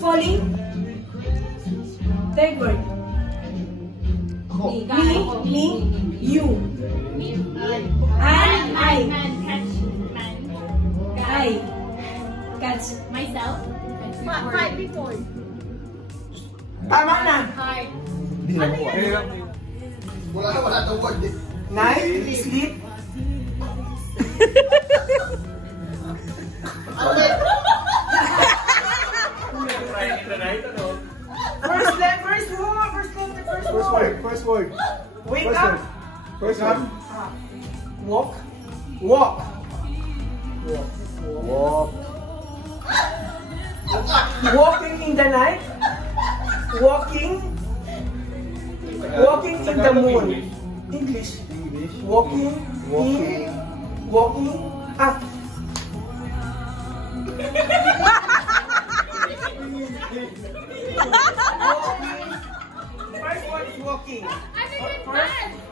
Falling. Third word. Me, you. I. Catch. Myself. Five before. Tama na. Heart. Hindi na mo. Wala daw word eh. Night, sleep. First word. Wake up. First word. Walk. Walking in the night. Walking in the moon. English. Walking up. First word is walking.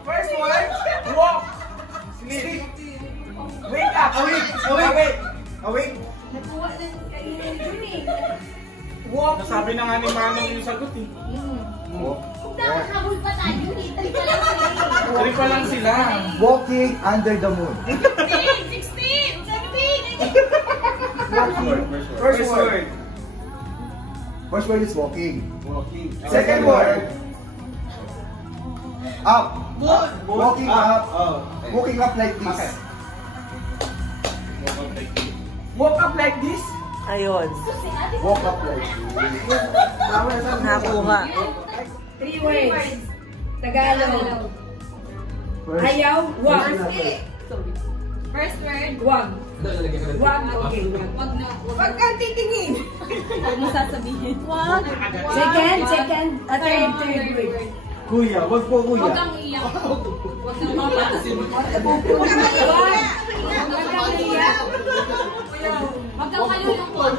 First word, walk. Sleep. Wake up. Awake. Walk. Nasabi na nga ni Manong yung sagot eh. Kung dapat habol pa tayo, Tari pa lang sila. Walking under the moon. 16, 17. First word. First word is walking. Second word. Up. Walking up. Walking up like this. Walk up like this. Ayun. Walk up like this. Nakuha. 3 words. Tagalog. First, Ayaw, wag. First word. Wag. Wag, okay, wag. Wag na. Wag kang titingin. Huwag mo sasabihin. Wag. Second, third word. Kuya, wag po kuya. Huwag kang iyak. Huwag kang iyak. Huwag kang malulungkot.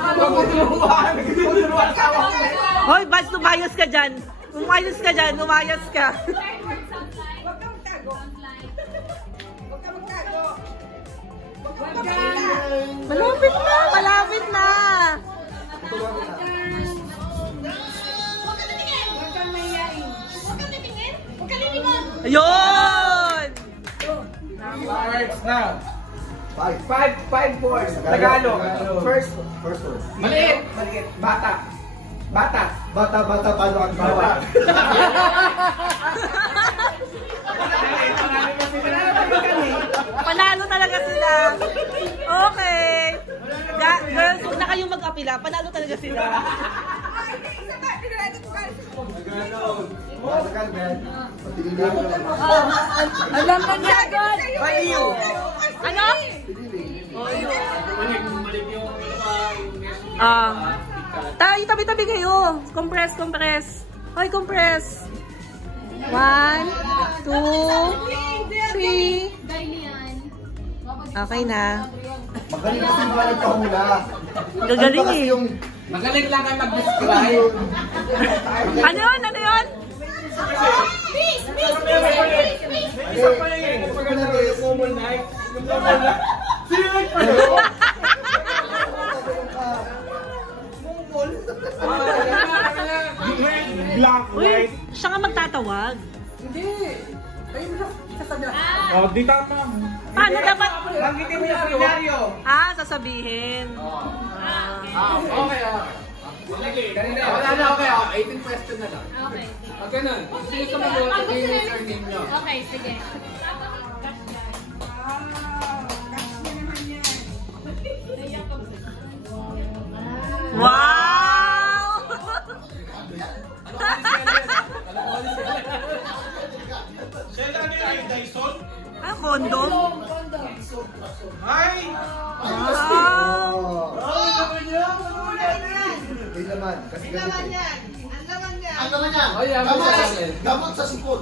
Hoy, Bats, lumayas ka dyan. Lumayas ka. Third word, sounds like. Wag kang tago. Sounds like. Wag kang magtago. Wag kang Wag magpakita. Malapit na. Huwag kang titingin. Wag kang mayayain. Huwag kang titingin. Huwag kang lilingon. Ayun! Words na. Five words. Tagalog. First word. Maliit. Bata. Bata, paano ang bata? Panalo talaga sila. Okay. Girls, huwag na kayong mag-apila. Panalo talaga sila. Alam na niya agad. Baliw. Ano? Tabi-tabi kayo. Compress. Hoy, compress. 1, 2, 3. Okay na. Magaling kasi mga nagkahula. Gagaling eh. Magaling lang kayo mag-describe. Ano yun? Please. Isa pa yung normal night. Sino nagpala? Black, white. Siya nga magtatawag. Oh, di tama. Paano dapat? Banggitin mo yung scenario. Sasabihin. Okay. Wala na, okay. 18 question na lang. Okay. Pag ganun, sino sa mga sabihin yung surname nyo? Okay, sige. Wow! Ang kondo? Ay! Wow! May laman. Kasi Ang laman yan. Gamot sa sipon.